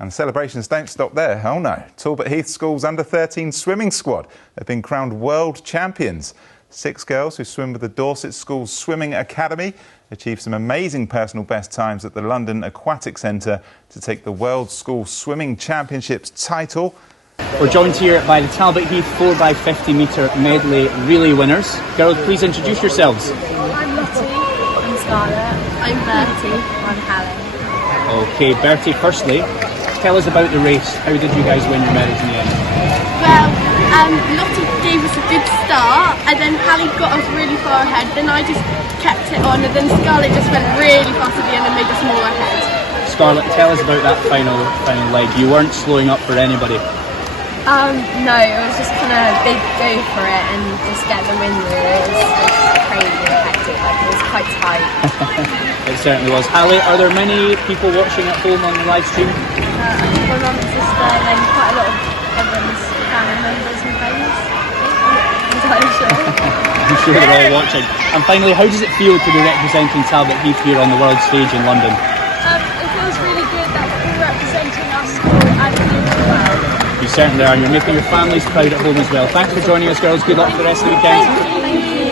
And celebrations don't stop there. Oh no. Talbot Heath School's under-13 swimming squad have been crowned world champions. 6 girls who swim with the Dorset School's Swimming Academy achieved some amazing personal best times at the London Aquatic Centre to take the World School Swimming Championships title. We're joined here by the Talbot Heath 4x50 metre medley relay winners. Girls, please introduce yourselves. I'm Lottie. I'm Scarlett. I'm Bertie. I'm Helen. OK, Bertie, firstly, tell us about the race. How did you guys win your medals in the end? Well, Lottie gave us a good start, and then Hallie got us really far ahead. Then I just kept it on, and then Scarlett just went really fast at the end and made us more ahead. Scarlett, tell us about that final leg. You weren't slowing up for anybody. No, it was just kind of big go for it and just get the win really. It was crazy and hectic, like it was quite tight. It certainly was. Hallie, are there many people watching at home on the live stream? I think my mum and sister and then quite a lot of everyone's family members and friends. I'm entirely sure. I'm sure they're all watching. And finally, how does it feel to be representing Talbot Heath here on the world stage in London? It feels really good that we're representing our school and doing well. You certainly are, and you're making your families proud at home as well. Thanks for joining us, girls. Good luck for the rest of the weekend. Thank you.